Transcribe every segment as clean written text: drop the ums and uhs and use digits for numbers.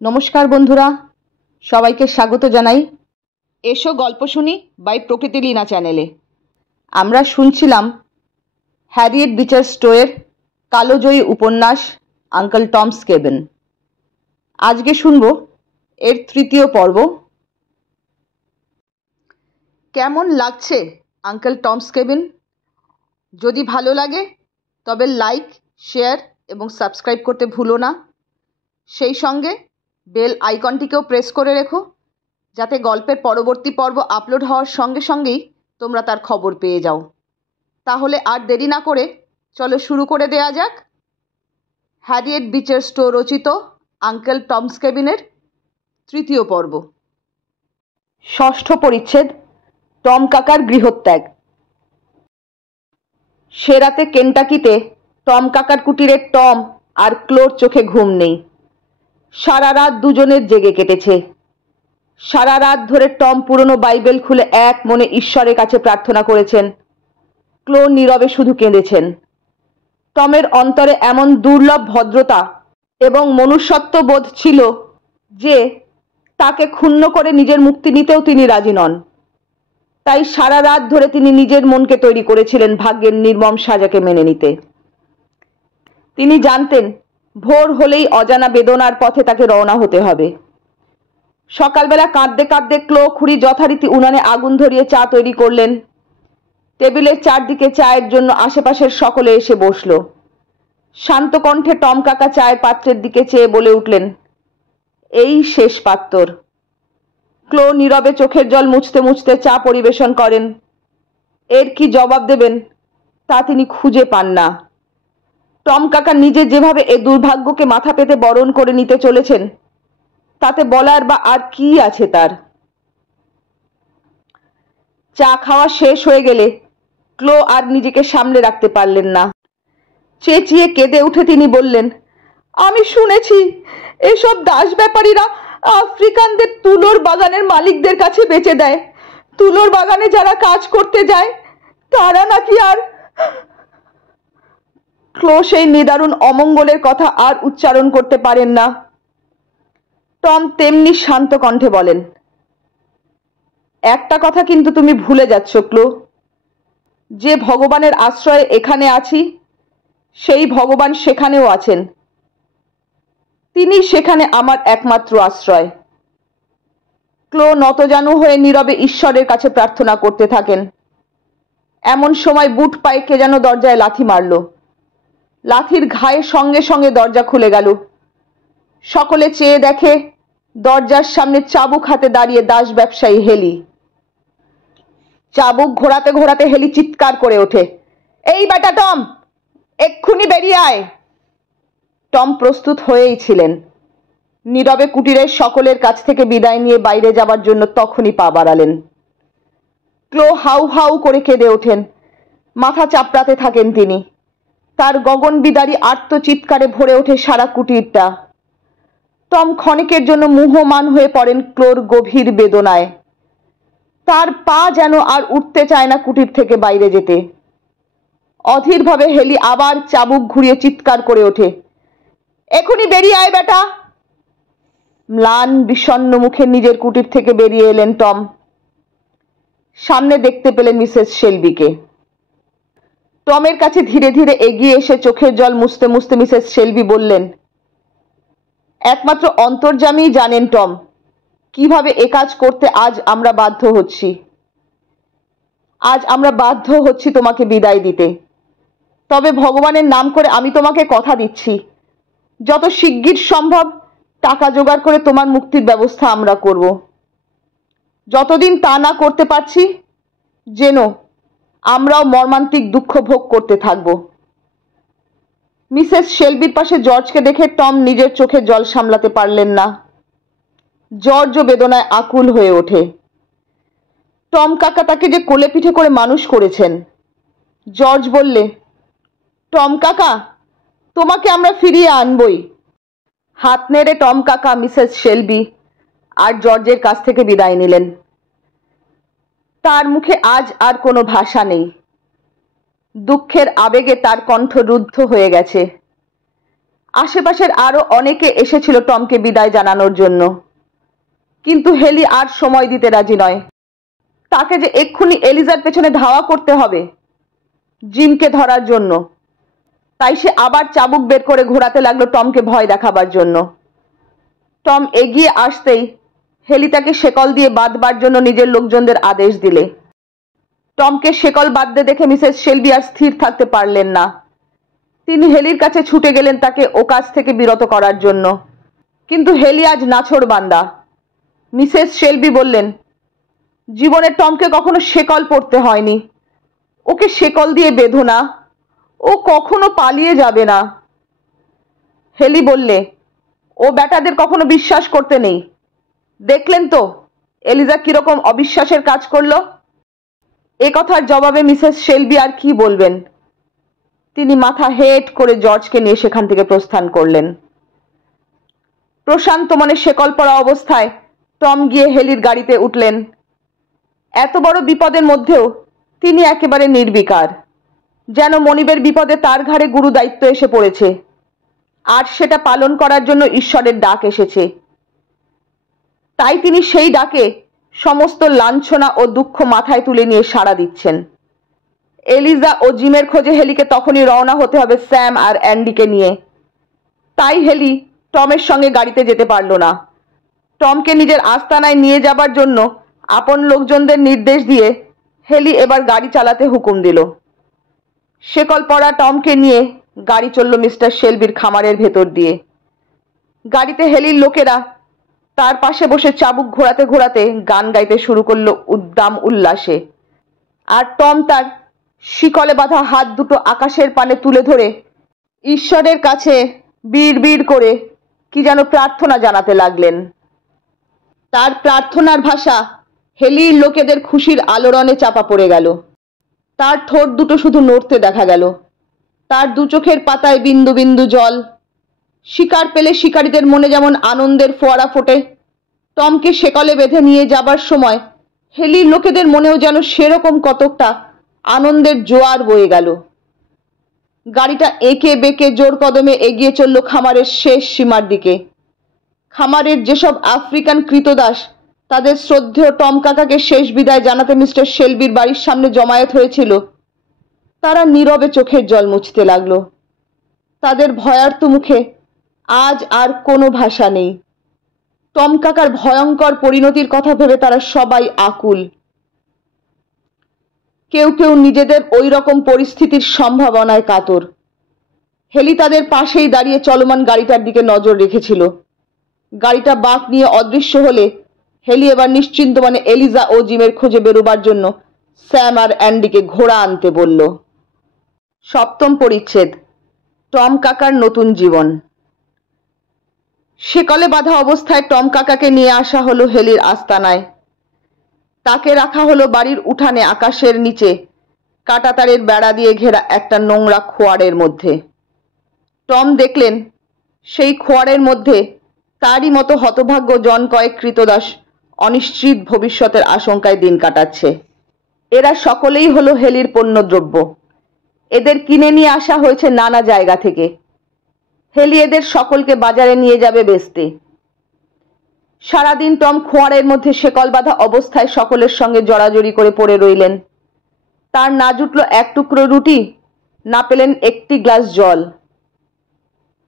নমস্কার বন্ধুরা, সবাইকে স্বাগত জানাই এসো গল্প শুনি বাই প্রকৃতি লীনা চ্যানেলে। আমরা শুনছিলাম হ্যারিয়েট বিচার স্টোয়ের কালোজয়ী উপন্যাস আঙ্কেল টমস কেবিন। আজকে শুনব এর তৃতীয় পর্ব। কেমন লাগছে আঙ্কেল টমস কেবিন? যদি ভালো লাগে তবে লাইক, শেয়ার এবং সাবস্ক্রাইব করতে ভুলো না। সেই সঙ্গে বেল আইকনটিকেও প্রেস করে রেখো, যাতে গল্পের পরবর্তী পর্ব আপলোড হওয়ার সঙ্গে সঙ্গেই তোমরা তার খবর পেয়ে যাও। তাহলে আর দেরি না করে চলো শুরু করে দেয়া যাক হ্যারিয়েট বিচার স্টো রচিত আঙ্কেল টমস কেবিনের তৃতীয় পর্ব। ষষ্ঠ পরিচ্ছেদ, টম কাকার গৃহত্যাগ। সে রাতে কেন্টাকিতে টম কাকার কুটিরে টম আর ক্লোর চোখে ঘুম নেই। সারা রাত দুজনের জেগে কেটেছে। সারা রাত ধরে টম পুরনো বাইবেল খুলে এক মনে ঈশ্বরের কাছে প্রার্থনা করেছেন। ক্লো নীরবে শুধু কেঁদেছেন। টমের অন্তরে এমন দুর্লভ ভদ্রতা এবং মনুষ্যত্ব বোধ ছিল যে তাকে ক্ষুণ্ণ করে নিজের মুক্তি নিতেও তিনি রাজি নন। তাই সারা রাত ধরে তিনি নিজের মনকে তৈরি করেছিলেন ভাগ্যের নির্মম সাজাকে মেনে নিতে। তিনি জানতেন ভোর হলেই অজানা বেদনার পথে তাকে রওনা হতে হবে। সকালবেলা কাঁদতে কাঁদতে ক্লো খুঁড়ি যথারীতি উনানে আগুন ধরিয়ে চা তৈরি করলেন। টেবিলের চারদিকে চায়ের জন্য আশেপাশের সকলে এসে বসল। শান্ত কণ্ঠে টম কাকা চায়ের পাত্রের দিকে চেয়ে বলে উঠলেন, এই শেষ পাত্তর। ক্লো নীরবে চোখের জল মুছতে মুছতে চা পরিবেশন করেন। এর কি জবাব দেবেন তা তিনি খুঁজে পান না। টম কাকা নিজে যেভাবে এ দুর্ভাগ্যকে মাথা পেতে বরণ করে নিতে চলেছেন, তাতে বলার বা আর কি আছে তার। চা খাওয়া শেষ হয়ে গেলে ক্লো আর নিজেকে সামলে রাখতে পারলেন না। চেঁচিয়ে কেঁদে উঠে তিনি বললেন, আমি শুনেছি এসব দাস ব্যাপারীরা আফ্রিকানদের তুলোর বাগানের মালিকদের কাছে বেচে দেয়। তুলোর বাগানে যারা কাজ করতে যায় তারা নাকি আর। ক্লো সেই নিদারুণ অমঙ্গলের কথা আর উচ্চারণ করতে পারেন না। টম তেমনি শান্ত কণ্ঠে বলেন, একটা কথা কিন্তু তুমি ভুলে যাচ্ছ ক্লো। যে ভগবানের আশ্রয়ে এখানে আছি সেই ভগবান সেখানেও আছেন। তিনি সেখানে আমার একমাত্র আশ্রয়। ক্লো নতজানু হয়ে নীরবে ঈশ্বরের কাছে প্রার্থনা করতে থাকেন। এমন সময় বুট পায়ে কে যেন দরজায় লাথি মারল। লাথির ঘায়ে সঙ্গে সঙ্গে দরজা খুলে গেল। সকলে চেয়ে দেখে দরজার সামনে চাবুক হাতে দাঁড়িয়ে দাস ব্যবসায়ী হেলি। চাবুক ঘোরাতে ঘোরাতে হেলি চিৎকার করে ওঠে, এই বেটা টম, এক্ষুনি বেরিয়ে আয়। টম প্রস্তুত হয়েই ছিলেন। নীরবে কুটিরের সকলের কাছ থেকে বিদায় নিয়ে বাইরে যাবার জন্য তখনই পা বাড়ালেন। ক্লো হাউ হাউ করে কেঁদে ওঠেন। মাথা চাপড়াতে থাকেন তিনি। তার গগন বিদারী আর্ত চিৎকারে ভরে ওঠে সারা কুটিরটা। টম ক্ষণিকের জন্য মুহ্যমান হয়ে পড়েন ক্লোর গভীর বেদনায়। তার পা যেন আর উঠতে চায় না কুটির থেকে বাইরে যেতে। অধীরভাবে হেলি আবার চাবুক ঘুরিয়ে চিৎকার করে ওঠে, এখনই বেরিয়ে আয় বেটা। ম্লান বিষণ্ণ মুখে নিজের কুটির থেকে বেরিয়ে এলেন টম। সামনে দেখতে পেলেন মিসেস শেলবিকে। টমের কাছে ধীরে ধীরে এগিয়ে এসে চোখের জল মুছতে মুছতে মিসেস শেলবি বললেন, একমাত্র অন্তর্যামীই জানেন টম কিভাবে এ কাজ করতে আজ আমরা বাধ্য হচ্ছি। আজ আমরা বাধ্য হচ্ছি তোমাকে বিদায় দিতে। তবে ভগবানের নাম করে আমি তোমাকে কথা দিচ্ছি, যত শিগগির সম্ভব টাকা জোগাড় করে তোমার মুক্তির ব্যবস্থা আমরা করব। যতদিন তা না করতে পারছি যেন আমরাও মর্মান্তিক দুঃখ ভোগ করতে থাকব। মিসেস শেলবির পাশে জর্জকে দেখে টম নিজের চোখে জল সামলাতে পারলেন না। জর্জও বেদনায় আকুল হয়ে ওঠে। টম কাকা তাকে যে কোলে পিঠে করে মানুষ করেছেন। জর্জ বললে, টম কাকা, তোমাকে আমরা ফিরিয়ে আনবই। হাত নেড়ে টম কাকা মিসেস শেলবি আর জর্জের কাছ থেকে বিদায় নিলেন। তার মুখে আজ আর কোনো ভাষা নেই। দুঃখের আবেগে তার কণ্ঠ রুদ্ধ হয়ে গেছে। আশেপাশের আরো অনেকে এসেছিল টমকে বিদায় জানানোর জন্য, কিন্তু হেলি আর সময় দিতে রাজি নয়। তাকে যে এক্ষুনি এলিজার পেছনে ধাওয়া করতে হবে জিমকে ধরার জন্য। তাই সে আবার চাবুক বের করে ঘোরাতে লাগলো টমকে ভয় দেখাবার জন্য। টম এগিয়ে আসতেই হেলি তাকে শেকল দিয়ে বাঁধবার জন্য নিজের লোকজনদের আদেশ দিলে। টমকে শেকল বাঁধতে দেখে মিসেস শেলবি আর স্থির থাকতে পারলেন না। তিনি হেলির কাছে ছুটে গেলেন তাকে ও কাজ থেকে বিরত করার জন্য, কিন্তু হেলি আজ নাছোড়বান্দা। মিসেস শেলবি বললেন, জীবনে টমকে কখনো শেকল পরতে হয়নি, ওকে শেকল দিয়ে বেঁধো না, ও কখনো পালিয়ে যাবে না। হেলি বললে, ও ব্যাটাদের কখনো বিশ্বাস করতে নেই। দেখলেন তো এলিজা কিরকম অবিশ্বাসের কাজ করলো। এ কথার জবাবে মিসেস শেলবি আর কি বলবেন। তিনি মাথা হেঁট করে জর্জকে নিয়ে সেখান থেকে প্রস্থান করলেন। প্রশান্ত মনে শেকল পরা অবস্থায় টম গিয়ে হেলির গাড়িতে উঠলেন। এত বড় বিপদের মধ্যেও তিনি একেবারে নির্বিকার, যেন মনিবের বিপদে তার ঘাড়ে গুরু দায়িত্ব এসে পড়েছে, আর সেটা পালন করার জন্য ঈশ্বরের ডাক এসেছে। তাই তিনি সেই ডাকে সমস্ত লাঞ্ছনা ও দুঃখ মাথায় তুলে নিয়ে সাড়া দিচ্ছেন। এলিজা ও জিমের খোঁজে হেলিকে তখনই রওনা হতে হবে স্যাম আর অ্যান্ডিকে নিয়ে। তাই হেলি টমের সঙ্গে গাড়িতে যেতে পারল না। টমকে নিজের আস্তানায় নিয়ে যাবার জন্য আপন লোকজনদের নির্দেশ দিয়ে হেলি এবার গাড়ি চালাতে হুকুম দিল। শেকল পরা টমকে নিয়ে গাড়ি চলল মিস্টার শেলবির খামারের ভেতর দিয়ে। গাড়িতে হেলির লোকেরা তার পাশে বসে চাবুক ঘোরাতে ঘোরাতে গান গাইতে শুরু করলো উদ্দাম উল্লাসে। আর টম তার শিকলে বাঁধা হাত দুটো আকাশের পানে তুলে ধরে ঈশ্বরের কাছে বিড় বিড় করে কি যেন প্রার্থনা জানাতে লাগলেন। তার প্রার্থনার ভাষা হেলির লোকেদের খুশির আলোড়নে চাপা পড়ে গেল। তার ঠোঁট দুটো শুধু নড়তে দেখা গেল। তার দু চোখের পাতায় বিন্দু বিন্দু জল। শিকার পেলে শিকারীদের মনে যেমন আনন্দের ফোয়ারা ফোটে, টমকে শেকলে বেঁধে নিয়ে যাবার সময় হেলির লোকেদের মনেও যেন সেরকম কতকটা আনন্দের জোয়ার বয়ে গেল। গাড়িটা এঁকে বেঁকে জোর কদমে এগিয়ে চলল খামারের শেষ সীমার দিকে। খামারের যেসব আফ্রিকান কৃতদাস তাদের শ্রদ্ধেয় টম কাকাকে শেষ বিদায় জানাতে মিস্টার শেলবির বাড়ির সামনে জমায়েত হয়েছিল, তারা নীরবে চোখের জল মুছতে লাগলো। তাদের ভয়ার্ত মুখে আজ আর কোনো ভাষা নেই। টম কাকার ভয়ঙ্কর পরিণতির কথা ভেবে তারা সবাই আকুল। কেউ কেউ নিজেদের ওই রকম পরিস্থিতির সম্ভাবনায় কাতর। হেলি তাদের পাশেই দাঁড়িয়ে চলমান গাড়িটার দিকে নজর রেখেছিল। গাড়িটা বাঁক নিয়ে অদৃশ্য হলে হেলি এবার নিশ্চিন্ত মানে এলিজা ও জিমের খোঁজে বেরোবার জন্য স্যাম আর অ্যান্ডিকে ঘোড়া আনতে বলল। সপ্তম পরিচ্ছেদ, টম কাকার নতুন জীবন। শেকলে বাঁধা অবস্থায় টম কাকাকে নিয়ে আসা হলো হেলির আস্তানায়। তাকে রাখা হলো বাড়ির উঠানে আকাশের নিচে কাঁটাতারের বেড়া দিয়ে ঘেরা একটা নোংরা খোয়ারের মধ্যে। টম দেখলেন সেই খোয়ারের মধ্যে তারই মতো হতভাগ্য জন কয়েক কৃতদাস অনিশ্চিত ভবিষ্যতের আশঙ্কায় দিন কাটাচ্ছে। এরা সকলেই হলো হেলির পণ্যদ্রব্য। এদের কিনে নিয়ে আসা হয়েছে নানা জায়গা থেকে। হেলি এদের সকলকে বাজারে নিয়ে যাবে বেচতে। সারাদিন টম খোয়ারের মধ্যে শেকল বাঁধা অবস্থায় সকলের সঙ্গে জড়াজড়ি করে পড়ে রইলেন। তার না জুটল এক টুকরো রুটি, না পেলেন একটি গ্লাস জল।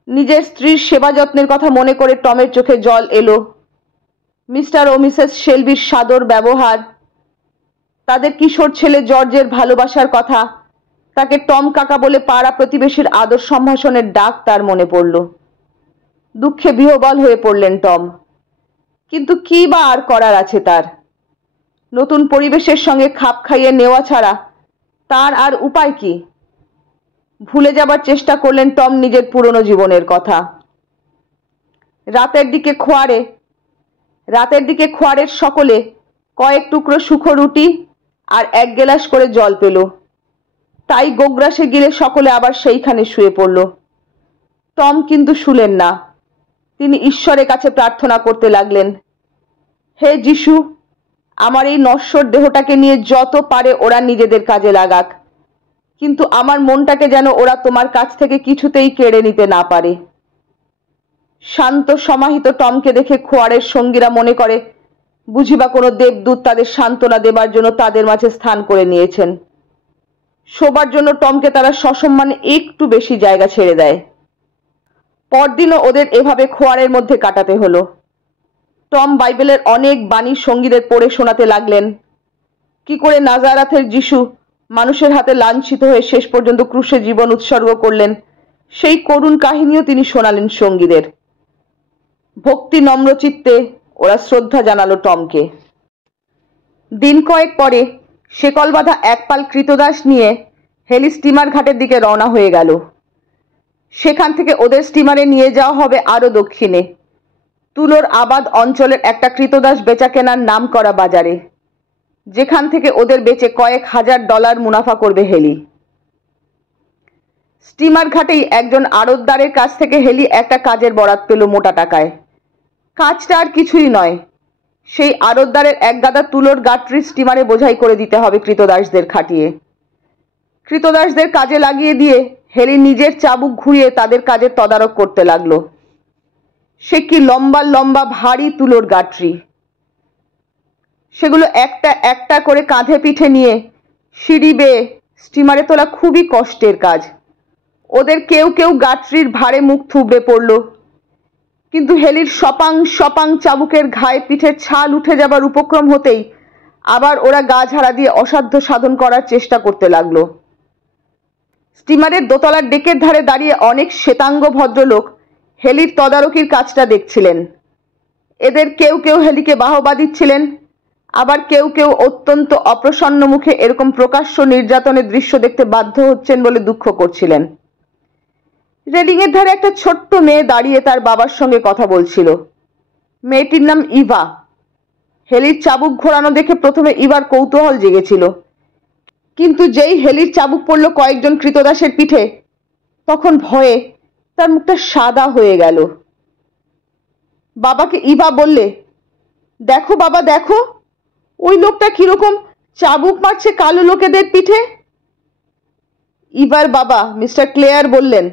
নিজের স্ত্রীর সেবা যত্নের কথা মনে করে টমের চোখে জল এলো। মিস্টার ও মিসেস শেলবির সাদর ব্যবহার, তাদের কিশোর ছেলে জর্জের ভালোবাসার কথা, তাকে টম কাকা বলে পাড়া প্রতিবেশীর আদর সম্ভাষণের ডাক তার মনে পড়ল। দুঃখে বিহ্বল হয়ে পড়লেন টম। কিন্তু কি বা আর করার আছে তার? নতুন পরিবেশের সঙ্গে খাপ খাইয়ে নেওয়া ছাড়া তার আর উপায় কি? ভুলে যাবার চেষ্টা করলেন টম নিজের পুরনো জীবনের কথা। রাতের দিকে খোয়ারের সকলে কয়েক টুকরো শুকো রুটি আর এক গেলাস করে জল পেল। তাই গোগ্রাসে গিলে সকলে আবার সেইখানে শুয়ে পড়ল। টম কিন্তু শুলেন না। তিনি ঈশ্বরের কাছে প্রার্থনা করতে লাগলেন, হে যিশু, আমার এই নশ্বর দেহটাকে নিয়ে যত পারে ওরা নিজেদের কাজে লাগাক, কিন্তু আমার মনটাকে যেন ওরা তোমার কাছ থেকে কিছুতেই কেড়ে নিতে না পারে। শান্ত সমাহিত টমকে দেখে খোয়ারের সঙ্গীরা মনে করে বুঝিবা কোনো দেবদূত তাদের সান্ত্বনা দেবার জন্য তাদের মাঝে স্থান করে নিয়েছেন। শোবার জন্য টমকে তারা সসম্মানে একটু বেশি জায়গা ছেড়ে দেয়। পরদিনও ওদের এভাবে খোয়ারের মধ্যে কাটাতে হলো। টম বাইবেলের অনেক বাণী সঙ্গীদের পড়ে শোনাতে লাগলেন। কি করে নাজারাথের যিশু মানুষের হাতে লাঞ্ছিত হয়ে শেষ পর্যন্ত ক্রুশে জীবন উৎসর্গ করলেন, সেই করুণ কাহিনীও তিনি শোনালেন সঙ্গীদের। ভক্তি নম্র চিত্তে ওরা শ্রদ্ধা জানালো টমকে। দিন কয়েক পরে শেকল বাঁধা এক পাল কৃতদাস নিয়ে হেলি স্টিমার ঘাটের দিকে রওনা হয়ে গেল। সেখান থেকে ওদের স্টিমারে নিয়ে যাওয়া হবে আরো দক্ষিণে, তুলোর আবাদ অঞ্চলের একটা কৃতদাস বেচা কেনার নাম করা বাজারে, যেখান থেকে ওদের বেচে কয়েক হাজার ডলার মুনাফা করবে হেলি। স্টিমার ঘাটেই একজন আড়তদারের কাছ থেকে হেলি একটা কাজের বরাত পেল মোটা টাকায়। কাজটা আর কিছুই নয়, সেই আড়তদারের এক গাদা তুলোর গাট্রি স্টিমারে বোঝাই করে দিতে হবে কৃতদাসদের খাটিয়ে। কৃতদাসদের কাজে লাগিয়ে দিয়ে হেলি নিজের চাবুক ঘুরিয়ে তাদের কাজের তদারক করতে লাগলো। সে কি লম্বা লম্বা ভারী তুলোর গাট্রি! সেগুলো একটা একটা করে কাঁধে পিঠে নিয়ে সিঁড়ি বেয়ে স্টিমারে তোলা খুবই কষ্টের কাজ। ওদের কেউ কেউ গাট্রির ভারে মুখ থুবড়ে পড়ল, কিন্তু হেলির সপাং সপাং চাবুকের ঘায়ে পিঠের ছাল উঠে যাবার উপক্রম হতেই আবার ওরা গা ঝাড়া দিয়ে অসাধ্য সাধন করার চেষ্টা করতে লাগলো। স্টিমারের দোতলার ডেকের ধারে দাঁড়িয়ে অনেক শ্বেতাঙ্গ ভদ্রলোক হেলির তদারকির কাজটা দেখছিলেন। এদের কেউ কেউ হেলিকে বাহবা দিচ্ছিলেন, আবার কেউ কেউ অত্যন্ত অপ্রসন্ন মুখে এরকম প্রকাশ্য নির্যাতনের দৃশ্য দেখতে বাধ্য হচ্ছেন বলে দুঃখ করছিলেন। রেলিংয়ের ধারে একটা ছোট্ট মেয়ে দাঁড়িয়ে তার বাবার সঙ্গে কথা বলছিল। মেয়েটির নাম ইভা। হেলির চাবুক ঘোরানো দেখে প্রথমে ইভার কৌতূহল জেগেছিল, কিন্তু যেই হেলির চাবুক পড়ল কয়েকজন কৃতদাসের পিঠে, তখন ভয়ে তার মুখটা সাদা হয়ে গেল। বাবাকে ইভা বললে, দেখো বাবা দেখো, ওই লোকটা কিরকম চাবুক মারছে কালো লোকেদের পিঠে। ইভার বাবা মিস্টার ক্লেয়ার বললেন,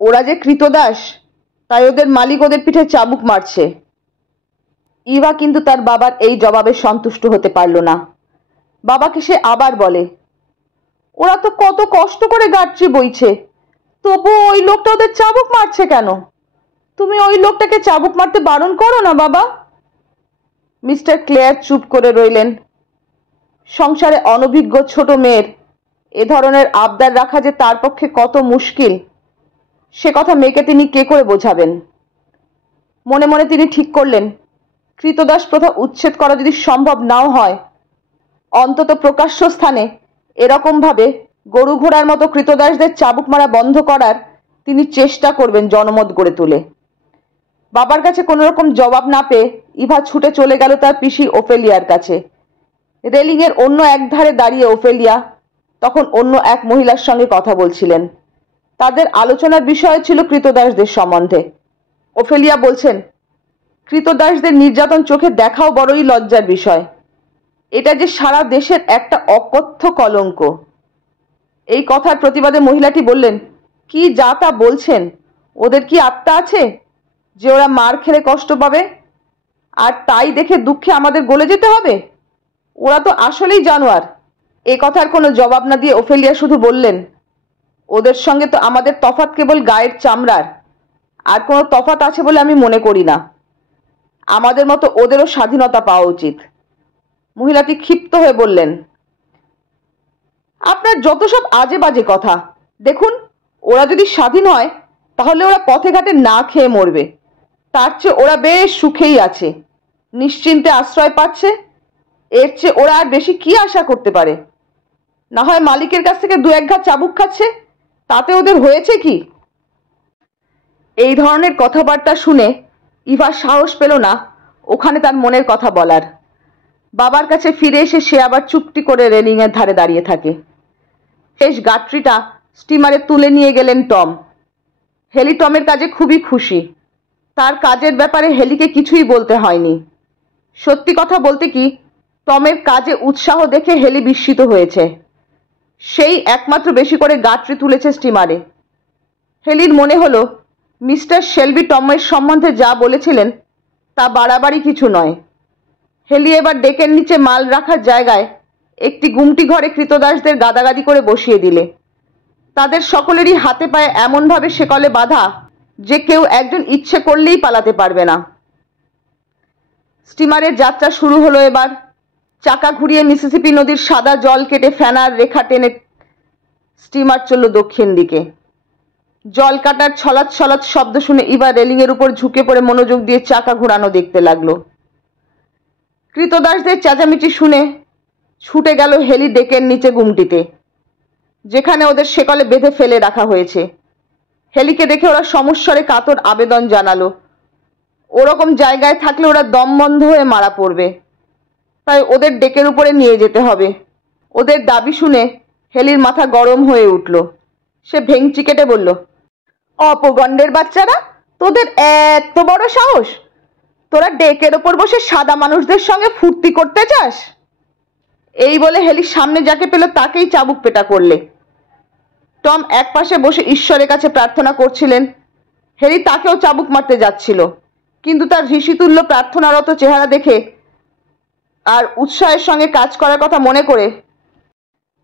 ওরা যে কৃতদাস, তাই ওদের মালিক ওদের পিঠে চাবুক মারছে। ইভা কিন্তু তার বাবার এই জবাবে সন্তুষ্ট হতে পারল না। বাবাকে সে আবার বলে, ওরা তো কত কষ্ট করে গাট্রি বইছে, তবু ওই লোকটা ওদের চাবুক মারছে কেন? তুমি ওই লোকটাকে চাবুক মারতে বারণ করো না বাবা। মিস্টার ক্লেয়ার চুপ করে রইলেন। সংসারে অনভিজ্ঞ ছোট মেয়ের এ ধরনের আবদার রাখা যে তার পক্ষে কত মুশকিল, সে কথা মেয়েকে তিনি কে করে বোঝাবেন। মনে মনে তিনি ঠিক করলেন, কৃতদাস প্রথা উচ্ছেদ করা যদি সম্ভব নাও হয়, অন্তত প্রকাশ্য স্থানে এরকম ভাবে গরু ঘোড়ার মতো কৃতদাসদের চাবুক মারা বন্ধ করার তিনি চেষ্টা করবেন জনমত গড়ে তুলে। বাবার কাছে কোনো রকম জবাব না পেয়ে ইভা ছুটে চলে গেল তার পিসি ওফেলিয়ার কাছে। রেলিংয়ের অন্য এক ধারে দাঁড়িয়ে ওফেলিয়া তখন অন্য এক মহিলার সঙ্গে কথা বলছিলেন। তাদের আলোচনার বিষয় ছিল কৃতদাসদের সম্বন্ধে। ওফেলিয়া বলছেন, কৃতদাসদের নির্যাতন চোখে দেখাও বড়ই লজ্জার বিষয়। এটা যে সারা দেশের একটা অকথ্য কলঙ্ক। এই কথার প্রতিবাদে মহিলাটি বললেন, কি যা তা বলছেন? ওদের কি আত্মা আছে যে ওরা মার খেলে কষ্ট পাবে, আর তাই দেখে দুঃখে আমাদের গলে যেতে হবে? ওরা তো আসলেই জানোয়ার। এ কথার কোনো জবাব না দিয়ে ওফেলিয়া শুধু বললেন, ওদের সঙ্গে তো আমাদের তফাৎ কেবল গায়ের চামড়ার, আর কোনো তফাৎ আছে বলে আমি মনে করি না। আমাদের মতো ওদেরও স্বাধীনতা পাওয়া উচিত। মহিলাটি ক্ষিপ্ত হয়ে বললেন, আপনার যত সব আজে বাজে কথা। দেখুন, ওরা যদি স্বাধীন হয় তাহলে ওরা পথে ঘাটে না খেয়ে মরবে, তার চেয়ে ওরা বেশ সুখেই আছে, নিশ্চিন্তে আশ্রয় পাচ্ছে। এর চেয়ে ওরা আর বেশি কি আশা করতে পারে? না হয় মালিকের কাছ থেকে দু এক ঘা চাবুক খাচ্ছে, তাতে ওদের হয়েছে কি? এই ধরনের কথাবার্তা শুনে ইভা সাহস পেল না ওখানে তার মনের কথা বলার। বাবার কাছে ফিরে এসে সে আবার চুপটি করে রেলিংয়ের ধারে দাঁড়িয়ে থাকে। শেষ গাট্রিটা স্টিমারে তুলে নিয়ে গেলেন টম। হেলি টমের কাজে খুবই খুশি। তার কাজের ব্যাপারে হেলিকে কিছুই বলতে হয়নি। সত্যি কথা বলতে কি, টমের কাজে উৎসাহ দেখে হেলি বিস্মিত হয়েছে। সেই একমাত্র বেশি করে গাট্রি তুলেছে স্টিমারে। হেলির মনে হলো মিস্টার শেলবি টমের সম্বন্ধে যা বলেছিলেন তা বাড়াবাড়ি কিছু নয়। হেলি এবার ডেকের নিচে মাল রাখার জায়গায় একটি গুমটি ঘরে কৃতদাসদের গাদাগাদি করে বসিয়ে দিলে। তাদের সকলেরই হাতে পায়ে এমনভাবে শেকলে বাঁধা যে কেউ একজন ইচ্ছে করলেই পালাতে পারবে না। স্টিমারের যাত্রা শুরু হলো। এবার চাকা ঘুরিয়ে মিসিসিপি নদীর সাদা জল কেটে ফেনার রেখা টেনে স্টিমার চলল দক্ষিণ দিকে। জল কাটার ছলাৎ ছলাৎ শব্দ শুনে ইভা রেলিংয়ের উপর ঝুঁকে পড়ে মনোযোগ দিয়ে চাকা ঘোরানো দেখতে লাগলো। কৃতদাসদের চেঁচামেচি শুনে ছুটে গেল হেলি ডেকের নিচে গুমটিতে, যেখানে ওদের শেকলে বেঁধে ফেলে রাখা হয়েছে। হেলিকে দেখে ওরা সমস্বরে কাতর আবেদন জানালো। ওরকম জায়গায় থাকলে ওরা দম বন্ধ হয়ে মারা পড়বে, তাই ওদের ডেকের উপরে নিয়ে যেতে হবে। ওদের দাবি শুনে হেলির মাথা গরম হয়ে উঠল। সে ভেংচি কেটে বলল, অপগণ্ডের বাচ্চারা, তোদের এত বড় সাহস! তোরা ডেকের ওপর বসে সাদা মানুষদের সঙ্গে ফুর্তি করতে চাস? এই বলে হেলির সামনে যাকে পেল তাকেই চাবুক পেটা করলে। টম একপাশে বসে ঈশ্বরের কাছে প্রার্থনা করছিলেন। হেলি তাকেও চাবুক মারতে যাচ্ছিল, কিন্তু তার ঋষিতুল্য প্রার্থনারত চেহারা দেখে আর উৎসাহের সঙ্গে কাজ করার কথা মনে করে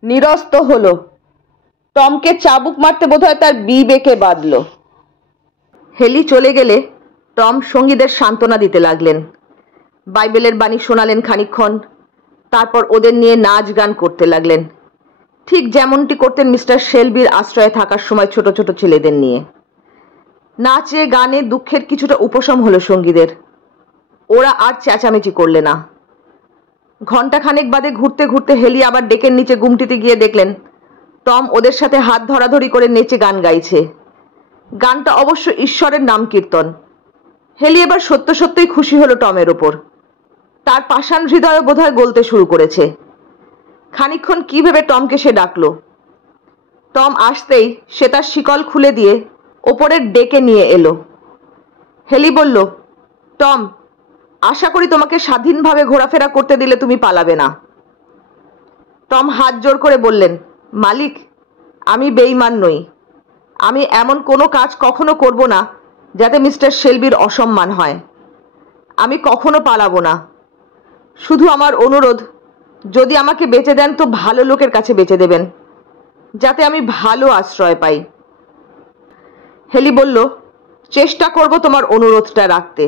নিরস্ত হলো। টমকে চাবুক মারতে বোধহয় তার বিবেকে বাঁধল। হেলি চলে গেলে টম সঙ্গীদের সান্ত্বনা দিতে লাগলেন। বাইবেলের বাণী শোনালেন খানিকক্ষণ, তারপর ওদের নিয়ে নাচ গান করতে লাগলেন, ঠিক যেমনটি করতেন মিস্টার শেলবির আশ্রয়ে থাকার সময় ছোট ছোট ছেলেদের নিয়ে। নাচে গানে দুঃখের কিছুটা উপশম হলো সঙ্গীদের। ওরা আর চেঁচামেচি করলে না। ঘণ্টাখানেক বাদে ঘুরতে ঘুরতে হেলি আবার ডেকের নিচে গুমটিতে গিয়ে দেখলেন টম ওদের সাথে হাত ধরাধরি করে নেচে গান গাইছে। গানটা অবশ্য ঈশ্বরের নাম কীর্তন। হেলি এবার সত্য সত্যই খুশি হলো টমের ওপর। তার পাষাণ হৃদয় বোধহয় গলতে শুরু করেছে। খানিকক্ষণ কি ভেবে টমকে সে ডাকলো। টম আসতেই সে তার শিকল খুলে দিয়ে ওপরের ডেকে নিয়ে এলো। হেলি বলল, টম, আশা করি তোমাকে স্বাধীনভাবে ঘোরাফেরা করতে দিলে তুমি পালাবে না। টম হাত জোর করে বললেন, মালিক, আমি বেঈমান নই। আমি এমন কোনো কাজ কখনো করব না যাতে মিস্টার শেলবির অসম্মান হয়। আমি কখনো পালাবো না। শুধু আমার অনুরোধ, যদি আমাকে বেঁচে দেন তো ভালো লোকের কাছে বেঁচে দেবেন, যাতে আমি ভালো আশ্রয় পাই। হেলি বলল, চেষ্টা করব তোমার অনুরোধটা রাখতে।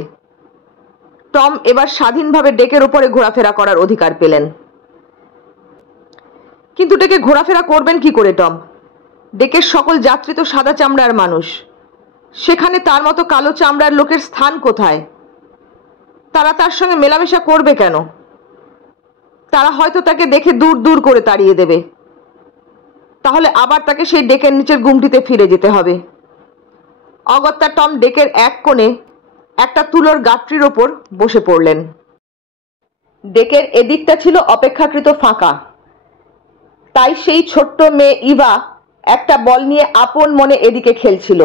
টম এবার স্বাধীনভাবে ডেকের উপরে ঘোরাফেরা করার অধিকার পেলেন। কিন্তু ডেকে ঘোরাফেরা করবেন কি করে টম? ডেকের সকল যাত্রী তো সাদা চামড়ার মানুষ। সেখানে তার মতো কালো চামড়ার লোকের স্থান কোথায়? তারা তার সঙ্গে মেলামেশা করবে কেন? তারা হয়তো তাকে দেখে দূর দূর করে তাড়িয়ে দেবে। তাহলে আবার তাকে সেই ডেকের নিচের গুমটিতে ফিরে যেতে হবে। অগত্যা টম ডেকের এক কোণে একটা তুলোর গাঁটরির ওপর বসে পড়লেন। ডেকের এদিকটা ছিল অপেক্ষাকৃত ফাঁকা, তাই সেই ছোট্ট মেয়ে ইভা একটা বল নিয়ে আপন মনে এদিকে খেলছিল।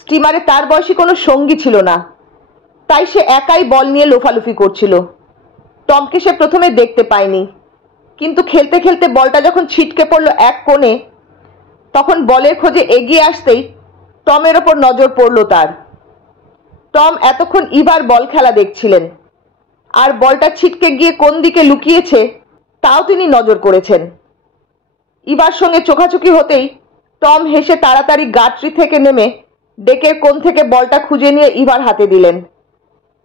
স্টিমারে তার বয়সী কোনো সঙ্গী ছিল না, তাই সে একাই বল নিয়ে লোফালুফি করছিল। টমকে সে প্রথমে দেখতে পায়নি, কিন্তু খেলতে খেলতে বলটা যখন ছিটকে পড়ল এক কোণে, তখন বলের খোঁজে এগিয়ে আসতেই টমের ওপর নজর পড়ল তার। টম এতক্ষণ ইভার বল খেলা দেখছিলেন, আর বলটা ছিটকে গিয়ে কোন দিকে লুকিয়েছে তাও তিনি নজর করেছেন। ইভার সঙ্গে চোখাচোখি হতেই টম হেসে তাড়াতাড়ি গাঁটরি থেকে নেমে ডেকের কোণ থেকে বলটা খুঁজে নিয়ে ইভার হাতে দিলেন।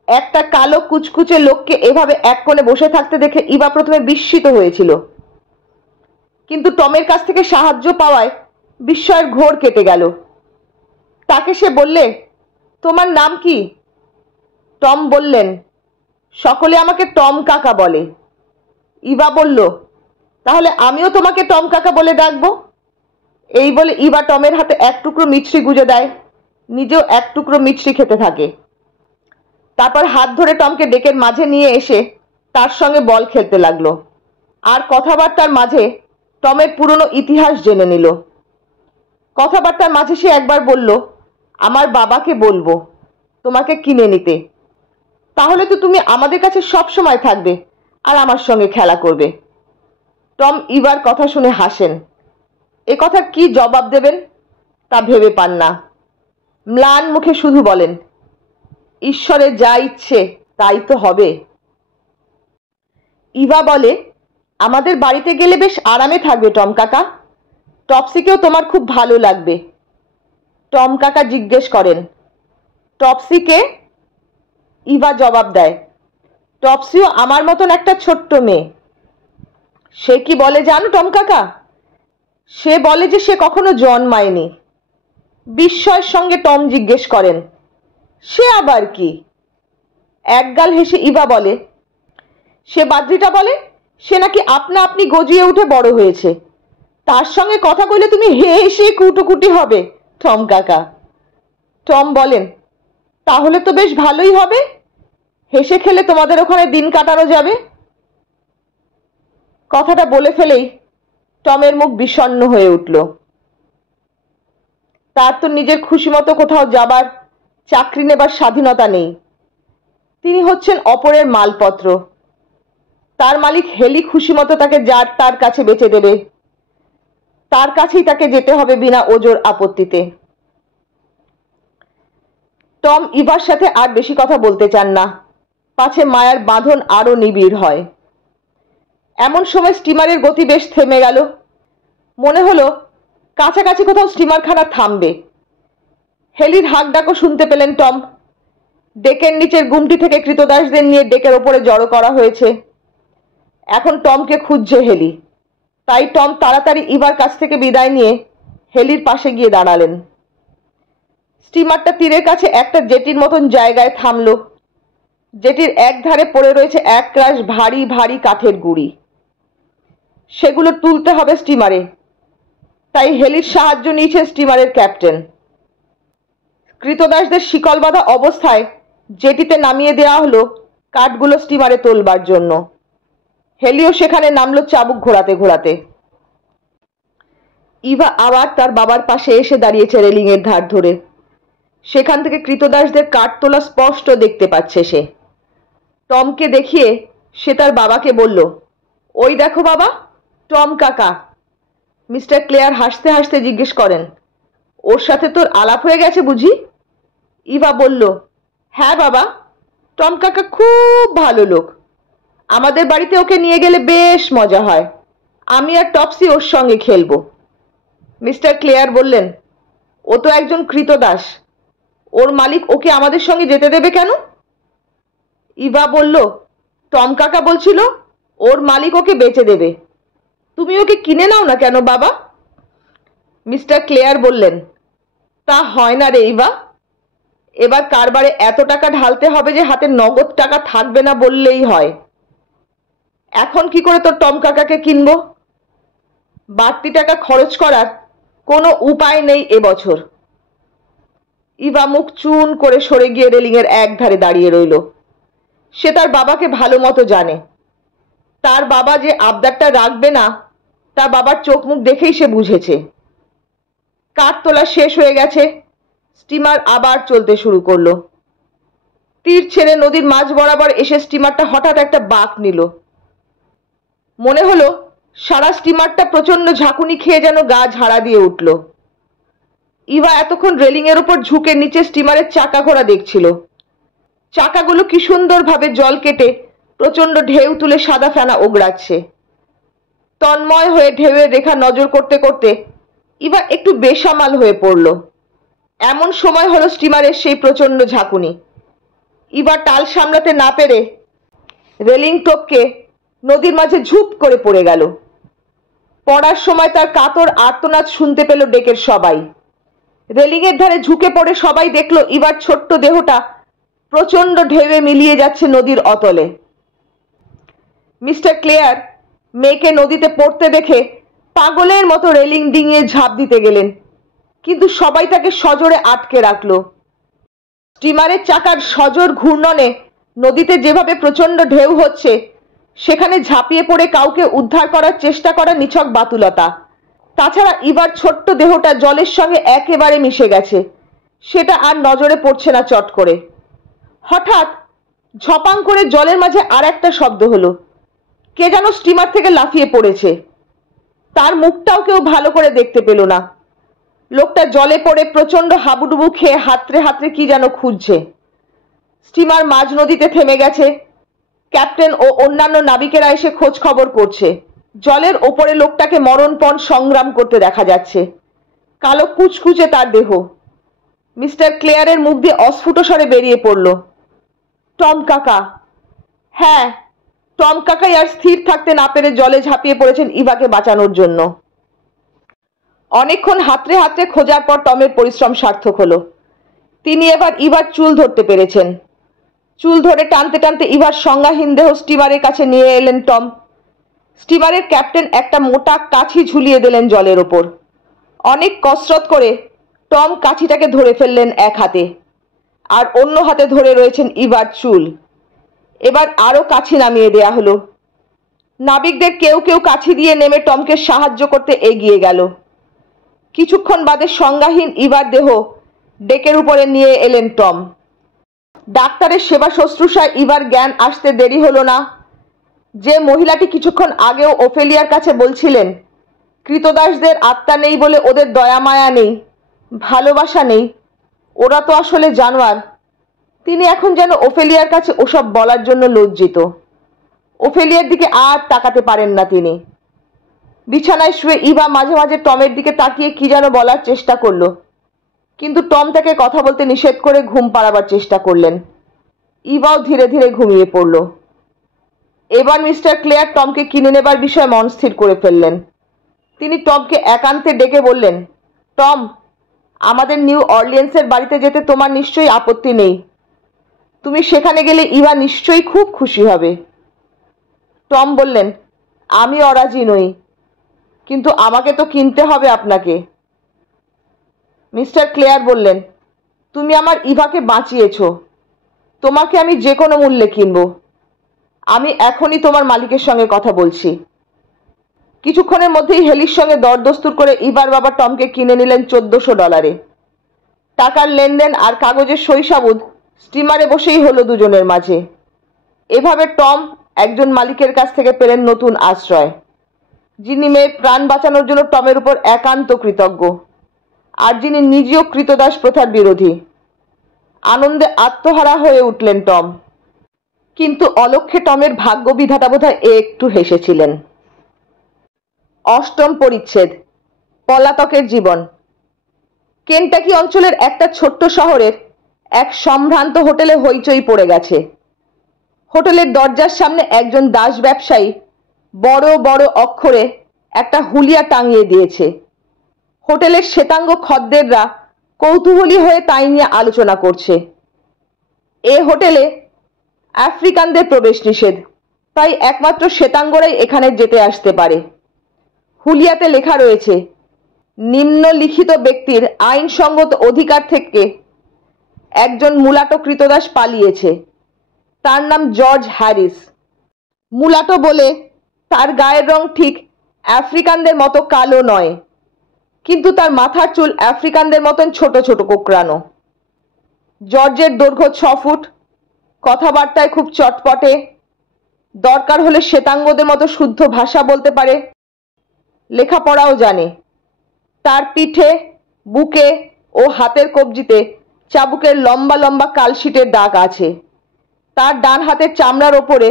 একটা কালো কুচকুচে লোককে এভাবে এক কোণে বসে থাকতে দেখে ইভা প্রথমে বিস্মিত হয়েছিল, কিন্তু টমের কাছ থেকে সাহায্য পাওয়ায় বিস্ময়ের ঘোর কেটে গেল। তাকে সে বললে, তোমার নাম কি? টম বললেন, সকলে আমাকে টম কাকা বলে। ইভা বলল, তাহলে আমিও তোমাকে টম কাকা বলে ডাকবো। এই বলে ইভা টমের হাতে এক টুকরো মিছরি গুঁজে দেয়, নিজেও এক টুকরো মিছরি খেতে থাকে। তারপর হাত ধরে টমকে ডেকের মাঝে নিয়ে এসে তার সঙ্গে বল খেলতে লাগলো। আর কথাবার্তার মাঝে টমের পুরনো ইতিহাস জেনে নিল। কথাবার্তার মাঝে সে একবার বলল, আমার বাবাকে বলবো তোমাকে কিনে নিতে, তাহলে তো তুমি আমাদের কাছে সব সময় থাকবে আর আমার সঙ্গে খেলা করবে। টম ইভার কথা শুনে হাসেন। এ কথা কি জবাব দেবেন তা ভেবে পান না। ম্লান মুখে শুধু বলেন, ঈশ্বরের যা ইচ্ছে তাই তো হবে। ইভা বলে, আমাদের বাড়িতে গেলে বেশ আরামে থাকবে টম কাকা, টপসিকেও তোমার খুব ভালো লাগবে। টম কাকা জিজ্ঞেস করেন, টপসিকে? ইভা জবাব দেয়, টপসিও আমার মতন একটা ছোট্ট মেয়ে। সে কি বলে জানো টম কাকা? সে বলে যে সে কখনো জন্মায়নি। বিস্ময়ের সঙ্গে টম জিজ্ঞেস করেন, সে আবার কি? একগাল হেসে ইভা বলে, সে বাদ্রিটা বলে সে নাকি আপনা আপনি গজিয়ে উঠে বড় হয়েছে, তার সঙ্গে কথা কইলে তুমি হেসে কুটোকুটি হবে টম কাকা। টম বলেন, তাহলে তো বেশ ভালোই হবে, হেসে খেলে তোমাদের ওখানে দিন কাটানো যাবে। কথাটা বলে ফেলেই টমের মুখ বিষণ্ণ হয়ে উঠল। তার তো নিজের খুশি মতো কোথাও যাবার, চাকরি নেবার স্বাধীনতা নেই। তিনি হচ্ছেন অপরের মালপত্র। তার মালিক হেলি খুশি মতো তাকে যার তার কাছে বেচে দেবে, তার কাছেই তাকে যেতে হবে বিনা ওজোর আপত্তিতে। টম ইভার সাথে আর বেশি কথা বলতে চান না, পাছে মায়ার বাঁধন আরো নিবিড় হয়। এমন সময় স্টিমারের গতি বেশ থেমে গেল। মনে হলো কাছাকাছি কোথাও স্টিমারখানা থামবে। হেলির হাঁক ডাকও শুনতে পেলেন টম। ডেকের নিচের গুমটি থেকে কৃতদাসদের নিয়ে ডেকের ওপরে জড়ো করা হয়েছে। এখন টমকে খুঁজছে হেলি। তাই টম তাড়াতাড়ি ইভার কাছ থেকে বিদায় নিয়ে হেলির পাশে গিয়ে দাঁড়ালেন। স্টিমারটা তীরের কাছে একটা জেটির মতন জায়গায় থামল। জেটির এক ধারে পড়ে রয়েছে এক রাশ ভারী ভারী কাঠের গুঁড়ি। সেগুলো তুলতে হবে স্টিমারে, তাই হেলির সাহায্য নিয়েছে স্টিমারের ক্যাপ্টেন। কৃতদাসদের শিকল বাঁধা অবস্থায় জেটিতে নামিয়ে দেওয়া হলো কাঠগুলো স্টিমারে তোলবার জন্য। হেলিও সেখানে নামলো চাবুক ঘোরাতে ঘোরাতে। ইভা আবার তার বাবার পাশে এসে দাঁড়িয়েছে রেলিং এর ধার ধরে। সেখান থেকে কৃতদাসদের কাঠ তোলা স্পষ্ট দেখতে পাচ্ছে সে। টমকে দেখিয়ে সে তার বাবাকে বলল, ওই দেখো বাবা, টম কাকা। মিস্টার ক্লেয়ার হাসতে হাসতে জিজ্ঞেস করেন, ওর সাথে তোর আলাপ হয়ে গেছে বুঝি? ইভা বলল, হ্যাঁ বাবা, টম কাকা খুব ভালো লোক। আমাদের বাড়িতে ওকে নিয়ে গেলে বেশ মজা হয়। আমি আর টপসি ওর সঙ্গে খেলবো। মিস্টার ক্লেয়ার বললেন, ও তো একজন কৃতদাস, ওর মালিক ওকে আমাদের সঙ্গে যেতে দেবে কেন? ইভা বলল, টম কাকা বলছিল ওর মালিক ওকে বেচে দেবে। তুমি ওকে কিনে নাও না কেন বাবা? মিস্টার ক্লেয়ার বললেন, তা হয় না রে ইভা। এবার কারবারে এত টাকা ঢালতে হবে যে হাতে নগদ টাকা থাকবে না বললেই হয়। এখন কি করে তোর টম কাকাকে কিনবো? বাড়তি টাকা খরচ করার কোনো উপায় নেই এবছর। ইভা মুখ চুন করে সরে গিয়ে রেলিং এর এক ধারে দাঁড়িয়ে রইল। সে তার বাবাকে ভালো মতো জানে। তার বাবা যে আবদারটা রাখবে না তা বাবার চোখ মুখ দেখেই সে বুঝেছে। কাঠ তোলা শেষ হয়ে গেছে। স্টিমার আবার চলতে শুরু করলো। তীর ছেড়ে নদীর মাঝ বরাবর এসে স্টিমারটা হঠাৎ একটা বাঁক নিল। মনে হলো সারা স্টিমারটা প্রচন্ড ঝাঁকুনি খেয়ে যেন গা ঝাড়া দিয়ে উঠল। ইভা এতক্ষণ রেলিং এর উপর ঝুঁকে নিচে স্টিমারের চাকা ঘোরা দেখছিল। চাকাগুলো কি সুন্দরভাবে জল কেটে প্রচন্ড ঢেউ তুলে সাদা ফেনা ওগড়াচ্ছে। তন্ময় হয়ে ঢেউয়ের রেখা নজর করতে করতে ইভা একটু বেসামাল হয়ে পড়ল। এমন সময় হলো স্টিমারের সেই প্রচন্ড ঝাঁকুনি। ইভা টাল সামলাতে না পেরে রেলিং টপকে নদীর মাঝে ঝুপ করে পড়ে গেল। পড়ার সময় তার কাতর আর্তনাদ শুনতে পেল ডেকের সবাই। রেলিং এর ধারে ঝুঁকে পড়ে সবাই দেখলো ইভার ছোট্ট দেহটা প্রচন্ড ঢেউয়ে মিলিয়ে যাচ্ছে নদীর অতলে। মিস্টার ক্লেয়ার মেয়েকে নদীতে পড়তে দেখে পাগলের মতো রেলিং ডিঙিয়ে ঝাঁপ দিতে গেলেন, কিন্তু সবাই তাকে সজোরে আটকে রাখলো। স্টিমারের চাকার সজোর ঘূর্ণনে নদীতে যেভাবে প্রচন্ড ঢেউ হচ্ছে, সেখানে ঝাঁপিয়ে পড়ে কাউকে উদ্ধার করার চেষ্টা করা নিছক বাতুলতা। তাছাড়া ইভার ছোট্ট দেহটা জলের সঙ্গে একেবারে মিশে গেছে, সেটা আর নজরে পড়ছে না। চট করে হঠাৎ ঝপাং করে জলের মাঝে আর একটা শব্দ হলো। কে যেন স্টিমার থেকে লাফিয়ে পড়েছে। তার মুখটাও কেউ ভালো করে দেখতে পেল না। লোকটা জলে পড়ে প্রচন্ড হাবুডুবু খেয়ে হাতড়ে হাতড়ে কি যেন খুঁজছে। স্টিমার মাঝ নদীতে থেমে গেছে। ক্যাপ্টেন ও অন্যান্য নাবিকেরা এসে খোঁজ খবর করছে। জলের ওপরে লোকটাকে মরণপণ সংগ্রাম করতে দেখা যাচ্ছে। কালো কুচকুচে তার দেহ। মিস্টার ক্লেয়ারের মুখ দিয়ে অস্ফুট স্বরে বেরিয়ে পড়ল, টম কাকা। হ্যাঁ, টম কাকাই আর স্থির থাকতে না পেরে জলে ঝাঁপিয়ে পড়েছেন ইভাকে বাঁচানোর জন্য। অনেকক্ষণ হাতড়ে হাতড়ে খোঁজার পর টমের পরিশ্রম সার্থক হলো। তিনি এবার ইভার চুল ধরতে পেরেছেন। চুল ধরে টানতে টানতে ইভার সংজ্ঞাহীন দেহ স্টিমারের কাছে নিয়ে এলেন টম। স্টিমারের ক্যাপ্টেন একটা মোটা কাঠি ঝুলিয়ে দিলেন জলের ওপর। অনেক কসরত করে টম কাঠিটাকে ধরে ফেললেন এক হাতে, আর অন্য হাতে ধরে রয়েছেন ইভার চুল। এবার আরো কাঠি নামিয়ে দেয়া হলো। নাবিকদের কেউ কেউ কাঠি দিয়ে নেমে টমকে সাহায্য করতে এগিয়ে গেল। কিছুক্ষণ বাদে সংজ্ঞাহীন ইভার দেহ ডেকের উপরে নিয়ে এলেন টম। ডাক্তারের সেবা শুশ্রূষায় ইভার জ্ঞান আসতে দেরি হলো না। যে মহিলাটি কিছুক্ষণ আগেও ওফেলিয়ার কাছে বলছিলেন কৃতদাসদের আত্মা নেই বলে ওদের দয়া মায়া নেই, ভালোবাসা নেই, ওরা তো আসলে জানোয়ার, তিনি এখন যেন ওফেলিয়ার কাছে ওসব বলার জন্য লজ্জিত। ওফেলিয়ার দিকে আর তাকাতে পারেন না তিনি। বিছানায় শুয়ে ইভা মাঝে মাঝে টমের দিকে তাকিয়ে কি যেন বলার চেষ্টা করলো, কিন্তু টম তাকে কথা বলতে নিষেধ করে ঘুম পাড়াবার চেষ্টা করলেন। ইভাও ধীরে ধীরে ঘুমিয়ে পড়ল। এবার মিস্টার ক্লেয়ার টমকে কিনে নেবার বিষয়ে মন স্থির করে ফেললেন। তিনি টমকে একান্তে ডেকে বললেন, টম, আমাদের নিউ অরলিয়েন্সের বাড়িতে যেতে তোমার নিশ্চয়ই আপত্তি নেই। তুমি সেখানে গেলে ইভা নিশ্চয়ই খুব খুশি হবে। টম বললেন, আমি অরাজি নই, কিন্তু আমাকে তো কিনতে হবে আপনাকে। মিস্টার ক্লেয়ার বললেন, তুমি আমার ইভাকে বাঁচিয়েছ, তোমাকে আমি যে কোনো মূল্যে কিনব। আমি এখনই তোমার মালিকের সঙ্গে কথা বলছি। কিছুক্ষণের মধ্যেই হেলির সঙ্গে দরদস্তুর করে ইভার বাবা টমকে কিনে নিলেন $1400। টাকার লেনদেন আর কাগজের সই সাবুদ স্টিমারে বসেই হলো দুজনের মাঝে। এভাবে টম একজন মালিকের কাছ থেকে পেলেন নতুন আশ্রয়, যিনি মেয়ের প্রাণ বাঁচানোর জন্য টমের উপর একান্ত কৃতজ্ঞ, আর যিনি নিজেও কৃতদাস প্রথার বিরোধী। আনন্দে আত্মহারা হয়ে উঠলেন টম। কিন্তু অলক্ষ্যে টমের ভাগ্য বিধাতা বোধহয় একটু হেসেছিলেন। অষ্টম পরিচ্ছেদ, পলাতকের জীবন। কেন্টাকি অঞ্চলের একটা ছোট্ট শহরের এক সম্ভ্রান্ত হোটেলে হইচই পড়ে গেছে। হোটেলের দরজার সামনে একজন দাস ব্যবসায়ী বড় বড় অক্ষরে একটা হুলিয়া টাঙিয়ে দিয়েছে। হোটেলের শ্বেতাঙ্গ খদ্দেররা কৌতূহলী হয়ে তাই নিয়ে আলোচনা করছে। এ হোটেলে আফ্রিকানদের প্রবেশ নিষেধ, তাই একমাত্র শ্বেতাঙ্গরাই এখানে যেতে আসতে পারে। হুলিয়াতে লেখা রয়েছে, নিম্নলিখিত ব্যক্তির আইনসঙ্গত অধিকার থেকে একজন মুলাটো কৃতদাস পালিয়েছে। তার নাম জর্জ হ্যারিস। মুলাটো বলে তার গায়ের রং ঠিক আফ্রিকানদের মতো কালো নয়, কিন্তু তার মাথার চুল আফ্রিকানদের মতন ছোট ছোট কোঁকড়ানো। জর্জের দৈর্ঘ্য 6 ফুট, কথাবার্তায় খুব চটপটে, দরকার হলে শ্বেতাঙ্গদের মতো শুদ্ধ ভাষা বলতে পারে, লেখাপড়াও জানে। তার পিঠে, বুকে ও হাতের কবজিতে চাবুকের লম্বা লম্বা কালশিটের দাগ আছে। তার ডান হাতের চামড়ার ওপরে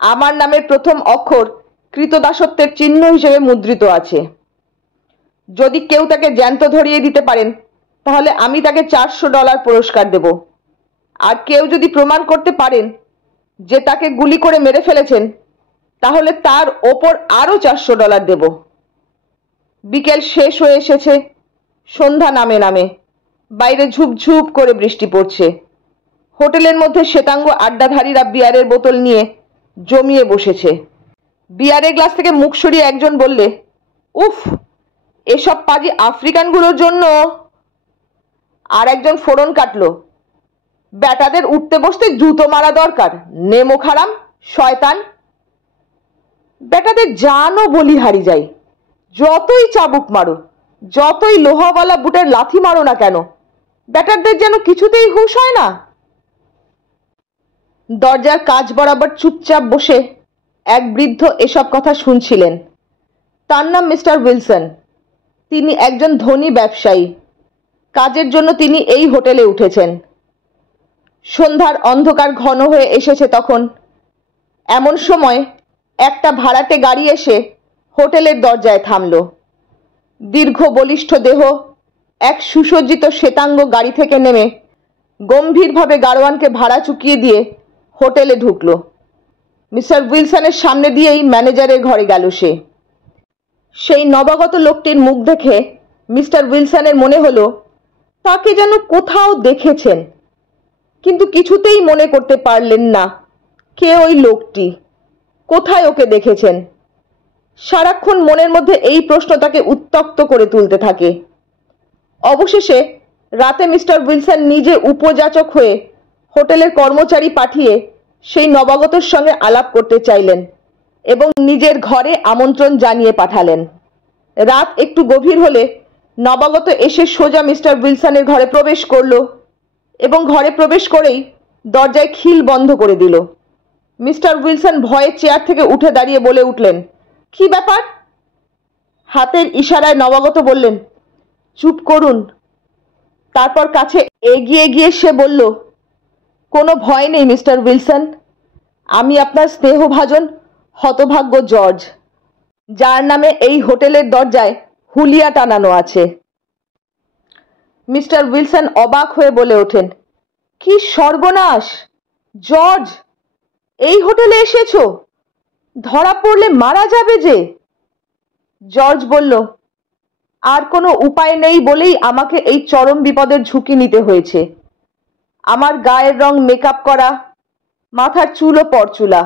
আমার নামের প্রথম অক্ষর কৃতদাসত্বের চিহ্ন হিসেবে মুদ্রিত আছে। যদি কেউ তাকে জ্যান্ত ধরিয়ে দিতে পারেন, তাহলে আমি তাকে $400 পুরস্কার দেব। আর কেউ যদি প্রমাণ করতে পারেন যে তাকে গুলি করে মেরে ফেলেছেন, তাহলে তার ওপর আরো $400 দেব। বিকেল শেষ হয়ে এসেছে, সন্ধ্যা নামে নামে, বাইরে ঝুপঝুপ করে বৃষ্টি পড়ছে। হোটেলের মধ্যে শ্বেতাঙ্গ আড্ডাধারীরা বিয়ারের বোতল নিয়ে জমিয়ে বসেছে। বিয়ারের গ্লাস থেকে মুখ সরিয়ে একজন বললে, উফ, এসব পাজি আফ্রিকানগুলোর জন্য। আর একজন ফোড়ন কাটলো, ব্যাটাদের উঠতে বসতে জুতো মারা দরকার, নেমো খারাম, শয়তান। ব্যাটাদের জানও বলিহারি যায়, যতই চাবুক মারো, যতই লোহাওয়ালা বুটের লাথি মারো না কেন, ব্যাটারদের যেন কিছুতেই হুঁশ হয় না। দরজার কাছ বরাবর চুপচাপ বসে এক বৃদ্ধ এসব কথা শুনছিলেন। তার নাম মিস্টার উইলসন। তিনি একজন ধনী ব্যবসায়ী। কাজের জন্য তিনি এই হোটেলে উঠেছেন। সন্ধ্যার অন্ধকার ঘন হয়ে এসেছে তখন। এমন সময় একটা ভাড়াটে গাড়ি এসে হোটেলের দরজায় থামল। দীর্ঘ বলিষ্ঠ দেহ এক সুসজ্জিত শ্বেতাঙ্গ গাড়ি থেকে নেমে গম্ভীরভাবে গাড়োয়ানকে ভাড়া চুকিয়ে দিয়ে হোটেলে ঢুকল। মিস্টার উইলসনের সামনে দিয়েই ম্যানেজারের ঘরে গেল সে। সেই নবাগত লোকটির মুখ দেখে মিস্টার উইলসনের মনে হলো তাকে যেন কোথাও দেখেছেন, কিন্তু কিছুতেই মনে করতে পারলেন না কে ওই লোকটি, কোথায় ওকে দেখেছেন। সারাক্ষণ মনের মধ্যে এই প্রশ্ন তাকে উত্তক্ত করে তুলতে থাকে। অবশেষে রাতে মিস্টার উইলসন নিজে উপযাচক হয়ে হোটেলের কর্মচারী পাঠিয়ে সেই নবাগতর সঙ্গে আলাপ করতে চাইলেন এবং নিজের ঘরে আমন্ত্রণ জানিয়ে পাঠালেন। রাত একটু গভীর হলে নবাগত এসে সোজা মিস্টার উইলসনের ঘরে প্রবেশ করল এবং ঘরে প্রবেশ করেই দরজায় খিল বন্ধ করে দিল। মিস্টার উইলসন ভয়ে চেয়ার থেকে উঠে দাঁড়িয়ে বলে উঠলেন, কি ব্যাপার? হাতের ইশারায় নবাগত বললেন, চুপ করুন। তারপর কাছে এগিয়ে গিয়ে সে বলল, কোনো ভয় নেই মিস্টার উইলসন, আমি আপনার স্নেহভাজন হতভাগ্য জর্জ, যার নামে এই হোটেলের দরজায় হুলিয়া টানানো আছে। মিস্টার উইলসন অবাক হয়ে বলে ওঠেন, কি সর্বনাশ! জর্জ, এই হোটেলে এসেছো? ধরা পড়লে মারা যাবে যে। জর্জ বলল, আর কোনো উপায় নেই বলেই আমাকে এই চরম বিপদের ঝুঁকি নিতে হয়েছে। আমার গায়ের রং মেকআপ করা, মাথার চুলও পরচুলা,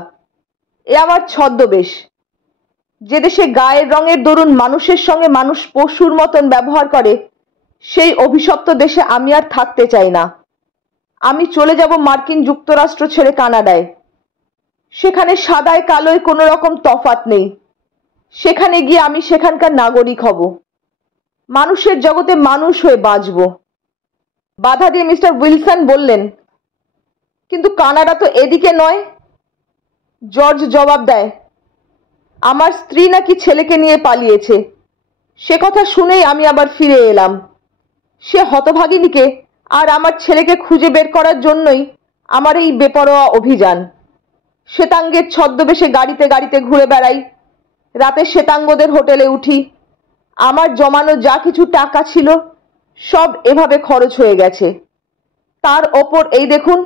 এ আমার ছদ্মবেশ। যে দেশে গায়ের রঙের দরুন মানুষের সঙ্গে মানুষ পশুর মতন ব্যবহার করে, সেই অভিশপ্ত দেশে আমি আর থাকতে চাই না। আমি চলে যাব মার্কিন যুক্তরাষ্ট্র ছেড়ে কানাডায়। সেখানে সাদায় কালোয় কোনো রকম তফাৎ নেই। সেখানে গিয়ে আমি সেখানকার নাগরিক হব, মানুষের জগতে মানুষ হয়ে বাঁচব। বাধা দিয়ে মিস্টার উইলসন বললেন, কিন্তু কানাডা তো এদিকে নয়। জর্জ জবাব দেয়, আমার স্ত্রী নাকি ছেলেকে নিয়ে পালিয়েছে। সে কথা শুনেই আমি আবার ফিরে এলাম। সে হতভাগিনীকে আর আমার ছেলেকে খুঁজে বের করার জন্যই আমার এই বেপরোয়া অভিযান। শ্বেতাঙ্গের ছদ্মবেশে গাড়িতে গাড়িতে ঘুরে বেড়াই, রাতে শ্বেতাঙ্গদের হোটেলে উঠি। আমার জমানো যা কিছু টাকা ছিল সব এভাবে খরচ হয়ে গেছে। তার ওপর এই দেখুন,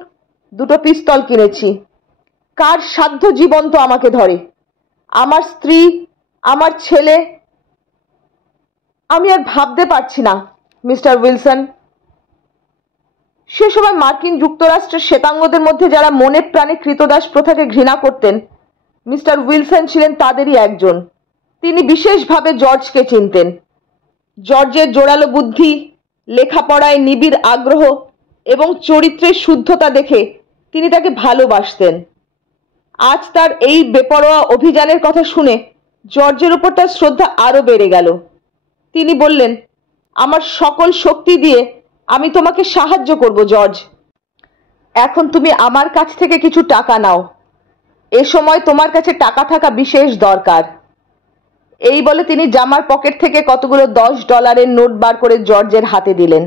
দুটো পিস্তল কিনেছি। কার সাধ্য জীবন্ত আমাকে ধরে? আমার স্ত্রী, আমার ছেলে, আমি আর ভাবতে পারছি না মিস্টার উইলসন। সে সময় মার্কিন যুক্তরাষ্ট্রের শ্বেতাঙ্গদের মধ্যে যারা মনে প্রাণে কৃতদাস প্রথাকে ঘৃণা করতেন, মিস্টার উইলসন ছিলেন তাদেরই একজন। তিনি বিশেষভাবে জর্জকে চিনতেন। জর্জের জোরালো বুদ্ধি, লেখাপড়ায় নিবিড় আগ্রহ এবং চরিত্রের শুদ্ধতা দেখে তিনি তাকে ভালোবাসতেন। আজ তার এই বেপরোয়া অভিযানের কথা শুনে জর্জের উপর তার শ্রদ্ধা আরো বেড়ে গেল। তিনি বললেন, আমার সকল শক্তি দিয়ে আমি তোমাকে সাহায্য করব জর্জ। এখন তুমি আমার কাছ থেকে কিছু টাকা নাও। এ সময় তোমার কাছে টাকা থাকা বিশেষ দরকার। এই বলে তিনি জামার পকেট থেকে কতগুলো $10 নোট বার করে জর্জের হাতে দিলেন।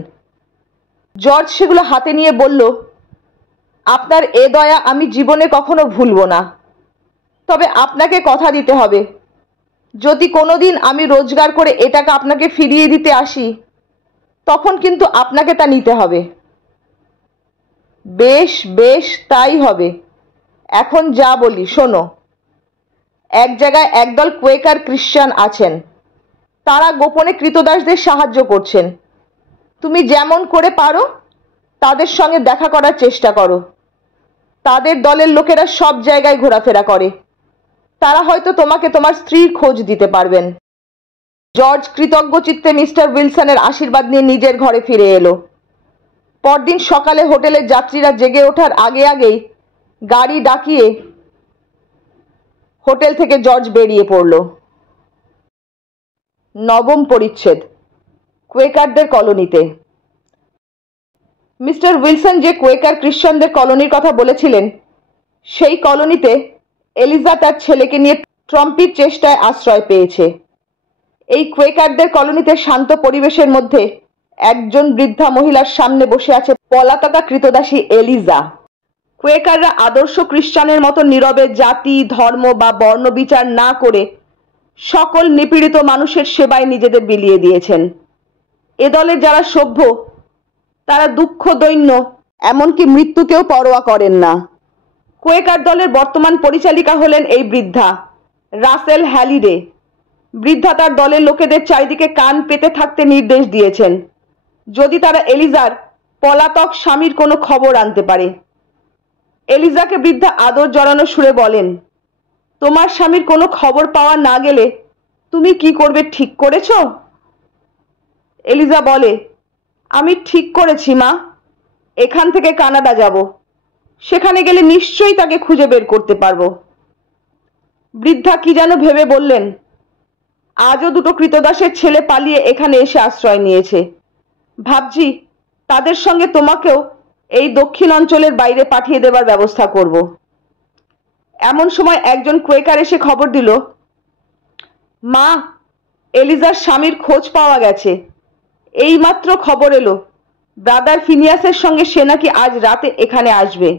জর্জ সেগুলো হাতে নিয়ে বলল, আপনার এ দয়া আমি জীবনে কখনো ভুলব না। তবে আপনাকে কথা দিতে হবে, যদি কোনোদিন আমি রোজগার করে এ টাকা আপনাকে ফিরিয়ে দিতে আসি, তখন কিন্তু আপনাকে তা নিতে হবে। বেশ বেশ, তাই হবে। এখন যা বলি শোনো। এক জায়গায় একদল কোয়েকার খ্রিস্টান আছেন, তারা গোপনে কৃতদাসদের সাহায্য করছেন। তুমি যেমন করে পারো তাদের সঙ্গে দেখা করার চেষ্টা করো। তাদের দলের লোকেরা সব জায়গায় ঘোরাফেরা করে। তারা হয়তো তোমাকে তোমার স্ত্রীর খোঁজ দিতে পারবেন। জর্জ কৃতজ্ঞ চিত্তে মিস্টার উইলসনের আশীর্বাদ নিয়ে নিজের ঘরে ফিরে এলো। পরদিন সকালে হোটেলের যাত্রীরা জেগে ওঠার আগে আগেই গাড়ি ডাকিয়ে হোটেল থেকে জর্জ বেরিয়ে পড়ল। নবম পরিচ্ছেদ, কোয়েকারদের কলোনিতে। মিস্টার উইলসন যে কোয়েকার খ্রিস্টানদের কলোনির কথা বলেছিলেন, সেই কলোনিতে এলিজা তার ছেলেকে নিয়ে ট্রম্পির চেষ্টায় আশ্রয় পেয়েছে। এই কোয়েকারদের কলোনিতে শান্ত পরিবেশের মধ্যে একজন বৃদ্ধা মহিলার সামনে বসে আছে পলাতকা কৃতদাসী এলিজা। কোয়েকাররা আদর্শ খ্রিস্টানের মতো নীরবে জাতি, ধর্ম বা বর্ণ বিচার না করে সকল নিপীড়িত মানুষের সেবায় নিজেদের বিলিয়ে দিয়েছেন। এ দলের যারা সভ্য তারা দুঃখ, দৈন্য, এমনকি মৃত্যুকেও পরোয়া করেন না। কোয়েকার দলের বর্তমান পরিচালিকা হলেন এই বৃদ্ধা রাসেল হ্যালিডে। বৃদ্ধা তার দলের লোকেদের চারিদিকে কান পেতে থাকতে নির্দেশ দিয়েছেন, যদি তারা এলিজার পলাতক স্বামীর কোনো খবর আনতে পারে। এলিজাকে বৃদ্ধা আদর জড়ানো সুরে বলেন, তোমার স্বামীর কোনো খবর পাওয়া না গেলে তুমি কি করবে ঠিক করেছ? এলিজা বলে, আমি ঠিক করেছি মা, এখান থেকে কানাডা যাব, সেখানে গেলে নিশ্চয়ই তাকে খুঁজে বের করতে পারবো। বৃদ্ধা কি যেন ভেবে বললেন, আজও দুটো কৃতদাসের ছেলে পালিয়ে এখানে এসে আশ্রয় নিয়েছে, ভাবছি তাদের সঙ্গে তোমাকেও এই দক্ষিণ অঞ্চলের বাইরে পাঠিয়ে দেবার ব্যবস্থা করব। এমন সময় একজন কোয়েকার এসে খবর দিল, মা, এলিজার স্বামীর খোঁজ পাওয়া গেছে, এইমাত্র খবর এলো ব্রাদার ফিনিয়াসের সঙ্গে সে নাকি আজ রাতে এখানে আসবে।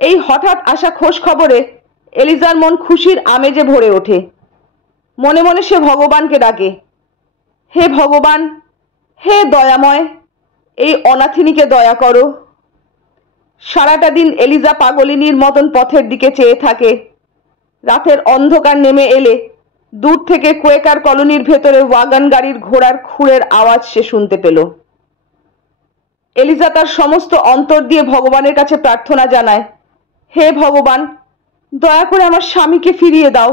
এই হঠাৎ আসা খোঁজ খবরে এলিজার মন খুশির আমেজে ভরে ওঠে। মনে মনে সে ভগবানকে ডাকে, হে ভগবান, হে দয়াময়, এই অনাথিনীকে দয়া করো। সারাটা দিন এলিজা পাগলিনীর মতন পথের দিকে চেয়ে থাকে। রাতের অন্ধকার নেমে এলে দূর থেকে কোয়েকার কলোনির ভেতরে ওয়াগন গাড়ির ঘোড়ার খুঁড়ের আওয়াজ সে শুনতে পেল। এলিজা তার সমস্ত অন্তর দিয়ে ভগবানের কাছে প্রার্থনা জানায়, হে ভগবান, দয়া করে আমার স্বামীকে ফিরিয়ে দাও,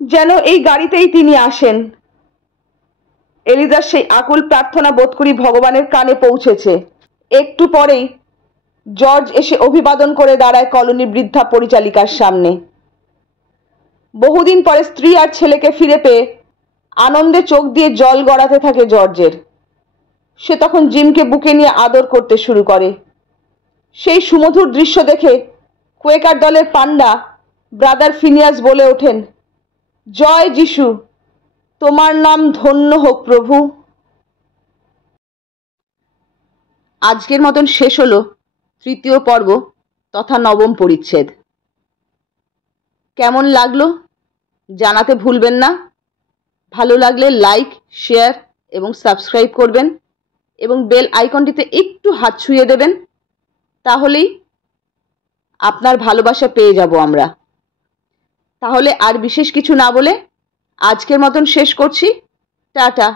যেন এই গাড়িতেই তিনি আসেন। এলিজার সেই আকুল প্রার্থনা বোধ করি ভগবানের কানে পৌঁছেছে। একটু পরেই জর্জ এসে অভিবাদন করে দাঁড়ায় কলোনির বৃদ্ধা পরিচালিকার সামনে। বহুদিন পরে স্ত্রী আর ছেলেকে ফিরে পেয়ে আনন্দে চোখ দিয়ে জল গড়াতে থাকে জর্জের। সে তখন জিমকে বুকে নিয়ে আদর করতে শুরু করে। সেই সুমধুর দৃশ্য দেখে কোয়েকার দলের পান্ডা ব্রাদার ফিনিয়াস বলে ওঠেন, জয় যিশু, তোমার নাম ধন্য হোক প্রভু। আজকের মতন শেষ হলো তৃতীয় পর্ব তথা নবম পরিচ্ছেদ। কেমন লাগলো জানাতে ভুলবেন না। ভালো লাগলে লাইক, শেয়ার এবং সাবস্ক্রাইব করবেন এবং বেল আইকনটিতে একটু হাত ছুঁয়ে দেবেন, তাহলেই আপনার ভালোবাসা পেয়ে যাব আমরা। তাহলে আর বিশেষ কিছু না বলে আজকের মতন শেষ করছি। টাটা।